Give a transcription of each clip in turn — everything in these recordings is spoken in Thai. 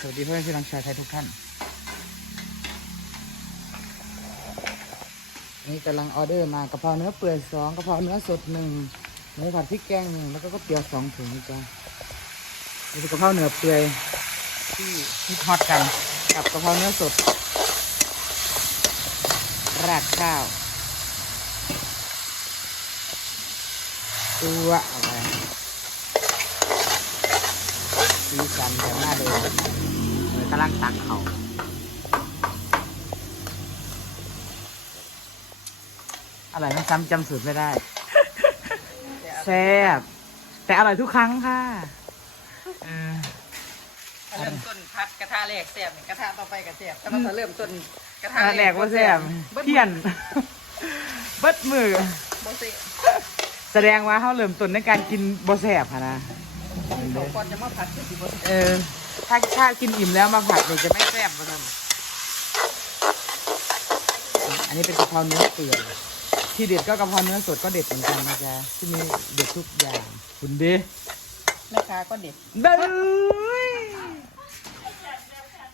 สวัสดีเพื่อนพี่น้องชาวไทยทุกท่าน นี่กำลังออเดอร์มากระเพราเนื้อเปื่อยสองกระเพราเนื้อสดหนึ่งหมูผัดพริกแกงหนึ่งแล้วก็ก๋วยเตี๋ยวสองถุงนะจ้ะนี่คือกะเพราเนื้อเปื่อยที่ที่ทอดกันกับกระเพราเนื้อสด ราดข้าวตัวอะไรสีสันแบบหน้าดิมเหมือน กำลังตักเขาอะไรนะจำจำสูตรไม่ได้ แซ่บ แต่อร่อยทุกครั้งค่ะเออถ้าเริ่มต้นพัดกระทะแรกแซ่บนี่กระทะต่อไปก็แซ่บแต่ว่าถ้าเริ่มต้นกระทะอันแรกว่าแซ่บเพี้ยนเบิดมือบ่แซ่บแสดงว่าเขาเริ่มต้นในการกินบ่แซ่บค่ะนะเขาก่อนจะมาผัดก็สิบ่แซ่บเออ ถ้าถ้ากินอิ่มแล้วมาผัดเนี่ยจะไม่แซ่บเลยอันนี้เป็นกะเพราเนื้อเปื่อยที่เด็ดก็กะเพราเนื้อสดก็เด็ดเหมือนกันนะจ๊ะที่มีเด็ดทุกอย่างคุณดิแม่ค้าก็เด็ดเด้ย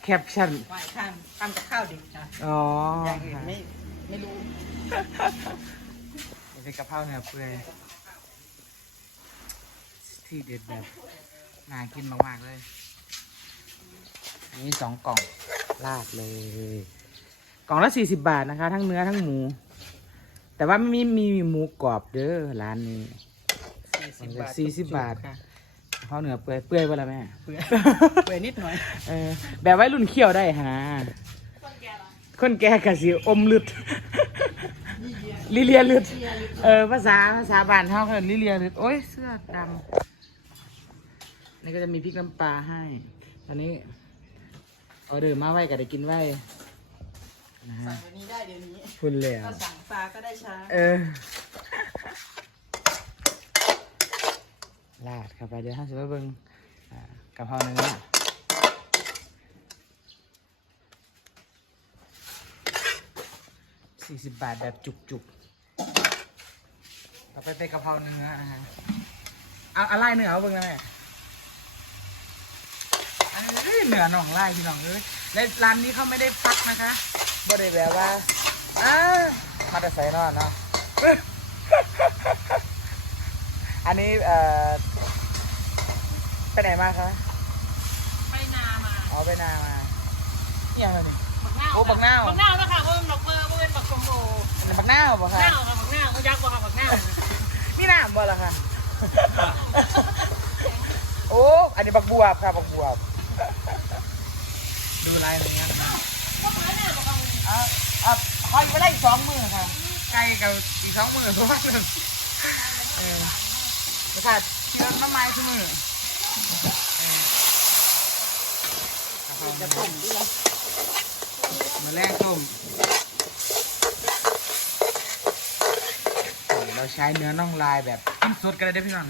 แคปชั่นไหว้ข้างทำกับข้าวเด็ดนะอ๋ออย่างอื่นไม่ไม่รู้นี่เป็นกะเพราเนื้อเปื่อยที่เด็ดแบบน่ากินมากๆเลยอั นนี้สองกล่องลาดเลย กล่องละสี่สิบบาทนะคะ ทั้งเนื้อทั้งหมู แต่ว่าไม่มีมีหมูกรอบเด้อร้านนี้40บาทสี่สิบบาทค่ะเพราะเนื้อเปื่อยเปื่อยไปแล้วแม่เปื่อยเปื่อยนิดหน่อยเออแบบไว้รุ่นเคี่ยวได้ฮะนะคนแก่กะสิอมลึดลิเลียลึดเออภาษาภาษาบ้านเขาเขาเรียกลิเลียลึดโอ้ยเสื้อดำนี่ก็จะมีพริกน้ำปลาให้ ตอนนี้ ออเดอร์มาไว้ก็ได้กินไว้นะฮะสั่งเดี๋ยวนี้ได้เดี๋ยวนี้คุณเลยถ้าสั่งปลาก็ได้ช้าเออ ลาดเข้าไปเดี๋ยวท่านจะไปเบิ่งอ่ากะเพราเนื้อสี่สิบบาทแบบจุกๆ ต่อไปเป็นกะเพราเนื้อนะฮะ เอาอะไรเนื้อเอาเบิ่งนะแม่ อันนี้เนื้อหนองไล่พี่น้องเอ้ยและร้านนี้เขาไม่ได้พักนะคะบ่ได้แบบว่าอ้ามาแต่ใส่นอนเนาะอันนี้เอ่อไปไหนมาคะไปนามาอ๋อไปนามาอหย่างไรนี่บักหน้าโอ้บักนาวบักหน้านะคะเพราะมันบักเบอร์เพราะเป็นบักคอมโบอันนี้บักหน้าวบ่หคะน้าค่ะบักหน้าเขายักษ์บ่ค่ะบักหน้านี่น้ำบ่ล่ะคะโอ้อันนี้บักบวบค่ะบักบวบ ดูลายเนื้อนะครับก็เหมือนหน้าบักคอมโบอะอะคอยไปได้อีกสองมือค่ะไกลกับอีกสองมือเพราะว่าเออแล้วค่ะที่เราน้ำไม้ทุกมือเออจะต้มด้วยมาแรกต้มโอ้เราใช้เนื้อน่องลายแบบกินสดกันเลยได้อพี่น้อง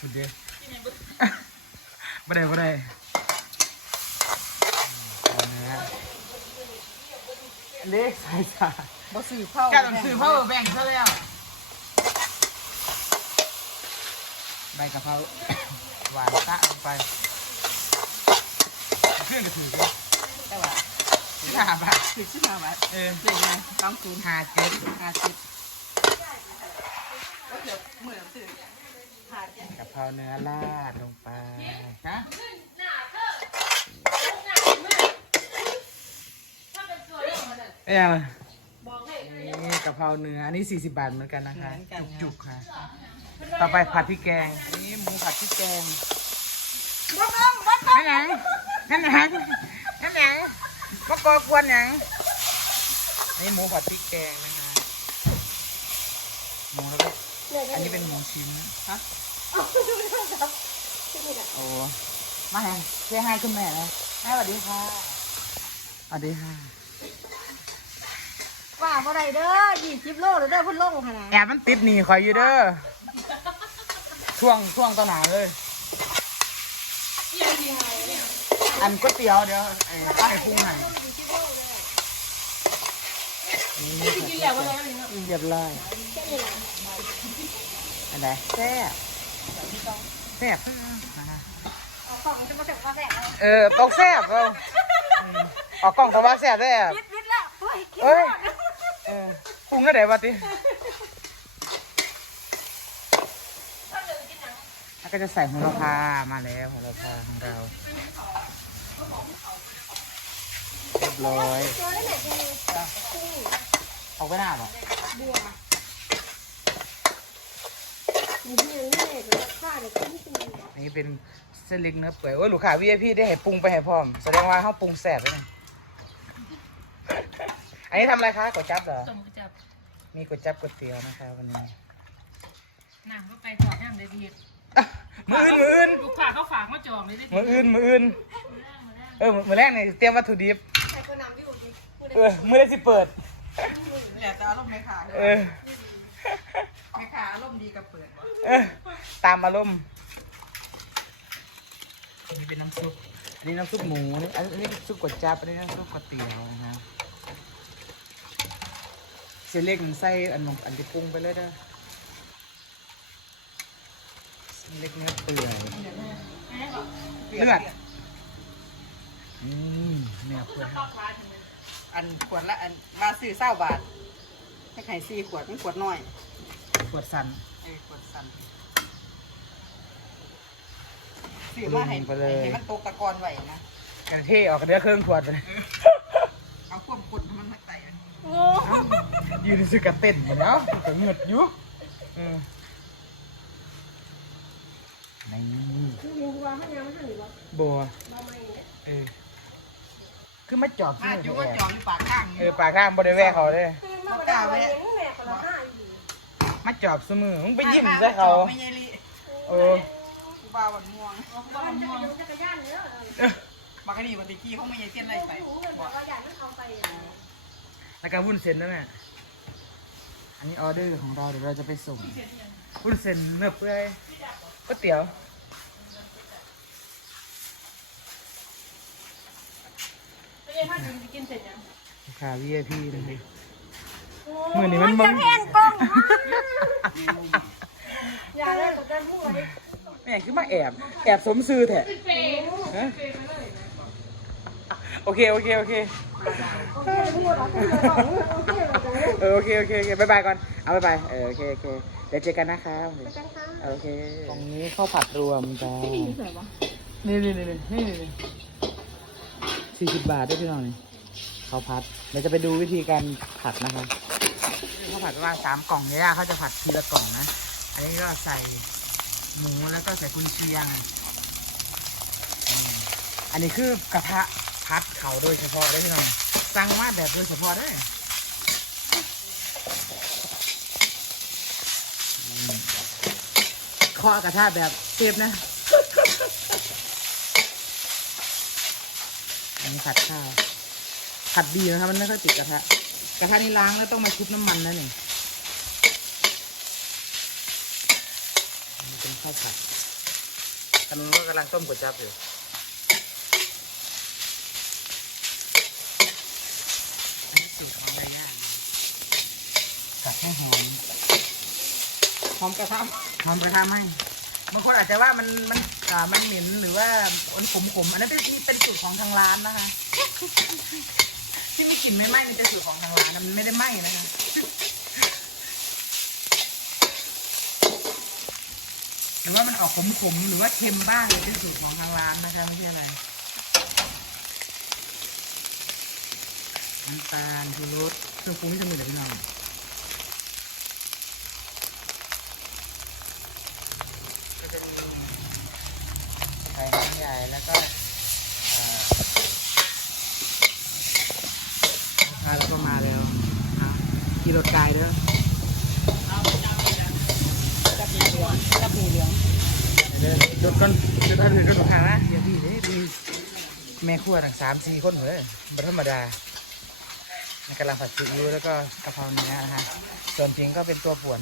สุดเดียวบ่ได้บ่ได้เอาเนื้อ เล็กสายตาบ่ซื้อเข้าการต้องซื้อ power bank ซะแล้วใบกะเพราหวานตะลงไป เครื่องกระถือดิแต่ว่าห้าบาทถือขึ้นมาแบบเออเด็กไงต้องคูณห้าเจ็ดห้าสิบก็เดี๋ยวเหมือนซื้อห้าสิบกะเพราเนื้อราดลงไปฮะ เอ้ยอะไรนี่กะเพราเนื้ออันนี้ 40 บาทเหมือนกันนะคะจุกๆค่ะ ต่อไปผัดพริกแกง อันนี้หมูผัดพริกแกงนั่นหยังนั่นหยังนั่นหยังมะกอกวนหยังอันนี้หมูผัดพริกแกงนะคะหมูแล้วก็อันนี้เป็นหมูชิ้นฮะโอ้มาแหงเซฮายคุณแม่นะแม่สวัสดีค่ะสวัสดีค่ะ ว่าบ่ได้เด้อยี่สิบโลเด้อพุ่นลงขนาดแอบมันติดหนีคอยอยู่เด้อช่วงช่วงตอนหนาเลย อันก๋วยเตี๋ยวเดี๋ยวไอ้ป้ายปรุงให้นี่กินแล้วว่าเรียบร้อยอันไหนแซ่บแซ่บจะมาเสร็จมาแสบเลยเออต้องแซ่บเอาอืมออกกล้องเขาว่าแซ่บได้อะ วิดวิดแล้วเฮ้ยคิดเอ้ย ว่าเออปรุงก็ได้วะติแล้วก็จะใส่โหระพามาแล้วโหระพาของเราเรียบร้อยเอาไปหน้าป่ะนี่เห็นเลยข้าเดี๋ยวนี่เป็นเส้นเล็กเนื้อเปื่อยโอ้ยลูกค้า VIP ได้ให้ปรุงไปให้พร้อม แสดงว่าเขาปรุงแซ่บเลย อันนี้ทำอะไรคะก๋วยจั๊บเหรอ ต้มกระจับมีก๋วยจั๊บก๋วยเตี๋ยวนะคะวันนี้น้ำก็ไปจอดน้ำเลยดีอะมืออื่นมืออื่นลูกค้าเขาฝากมาจองเลยดิมืออื่นมืออื่น เออมือแรกเนี่ยเตรียมวัตถุดิบใส่คนน้ำที่อยู่นี่เออมือได้สิเปิดเนี่ยจะอารมณ์ไม่ขาดเออไม่ขาอารมณ์ดีกับเปิดบ่เออตามอารมณ์อันนี้เป็นน้ำซุป อันนี้น้ำซุปหมู อันนี้อันนี้ซุปก๋วยจั๊บ อันนี้น้ำซุปก๋วยเตี๋ยวนะครับ เส้นเล็กมันใส่อันนมอันที่ปรุงไปเลยเด้อเส้นเล็กเนื้อเปื่อยเลือดอืมเนื้อเปื่อยอันขวดละอันว่าซื้อเศร้าบาทให้ไข่สี่ขวดมันขวดน้อยปวดสันเออขวดสั่นซื้อมาให้ลงไปเลยให้มันตกตะกอนไว้นะกระเทออกกระเดือเครื่องขวดไปเลย เอาควบคุณให้มันมาใส่อัน โอ้ ยืนซื้อกระเต้นอยู่แล้วก็เงือดอยู่เออนี่คือยิงกูว่าให้ยังไม่ทันหรือวะบัวบ้าไม่เนี่ยเออคือมาจอบมาที่อยู่นี่ว่าจองอยู่ปากข้างเออปากข้างบริเวณเขาเลยคือมาประดาไว้เองแม่คนละห้าอยู่มาจอบเสมอมึงไปยิ้มใส่เขาไม่ใช่ลิเออกูบ้าวันม่วงบ้านจะไปดูจักรยานเนื้อเออมากนี่วันตะกี้เขาไม่ใช่เส้นไรไปไปหูเงินบอกว่าอยากนั่งเอาไปแล้วก็วุ้นเส้นนั่นแหละ อันนี้ออเดอร์ของเราเดี๋ยวเราจะไปส่งวุ้นเส้นเนื้อเปื่อยก๋วยเตี๋ยวไปเรียนท่านกินกินเสร็จยังลูกค้า VIP เลยมือนี้มันจะแพนกล้องอย่าเลยกดดันพูดเลยแม่งคือมาแอบ แอบสมซื้อแท้ฮะโอเค โอเค โอเคโอ เคพูดเหรอพูดเลยบอกโอเคเลยเออโอเคโอเคโอเคบายบายก่อน เอาบายบายเออโอเคโอเคเดี๋ยวเจอกันนะครับกันค่ะโอเคตรงนี้ข้าวผัดรวมจ้าสวยวะนี่นี่นี่นี่นี่สี่สิบบาทด้วยพี่น้องนี่ข้าวผัดเดี๋ยวจะไปดูวิธีการผัดนะครับข้าวผัดประมาณสามกล่องเนี่ยเขาจะผัดทีละกล่องนะ อันนี้ก็ใส่หมูแล้วก็ใส่กุนเชียงอืมอันนี้คือกระทะพัดเขาโดยเฉพาะเลยพี่น้องสั่งมาแบบโดยเฉพาะเด้วย เคาะกระทะแบบเซฟนะอันนี้ผัดข้าวผัดดีนะครับมันไม่ค่อยติดกระทะกระทะนี่ล้างแล้วต้องมาชุบน้ำมันนะนี่อันนี้เป็นข้าวผัดกำลังก็กำลังต้มก๋วยจั๊บอยู่อันนี้สูตรของยาย่ากัดให้หอม หอมกระทะหอมกระทะไหมบางคนอาจจะว่ามันมันอ่ามันเหม็นหรือว่ามันขมขมๆอันนั้นเป็นเป็นสูตรของทางร้านนะคะ ที่ไมีกลิ่นไม่ไหม้มันเป็นสูตรของทางร้านนะมันไม่ได้ไหม้นะคะหรือว่ามันออกขมขมๆหรือว่าเค็มบ้างเนี่ยเป็นสูตรของทางร้านนะคะไม่ใช่อะไรน้ำตาลชูรสเครื่องปรุงที่จะมีเหลือพี่น้อง ก็จะมีไข่น้ำใหญ่แล้วก็เอ่อลูกค้าเราก็มาแล้วอะขี่รถไกลเด้อ กับหมีเหลืองกับหมีเหลือง เดินรถก่อนรถอันนี้รถลูกค้านะเดี๋ยวพี่เด้ดีแม่ครัวทั้งสามสี่คนเลยบัธรรมดาในกำลังผัดซีอิ๊วแล้วก็กะเพราเนื้อนะฮะส่วนทิงก็เป็นตัวป่วน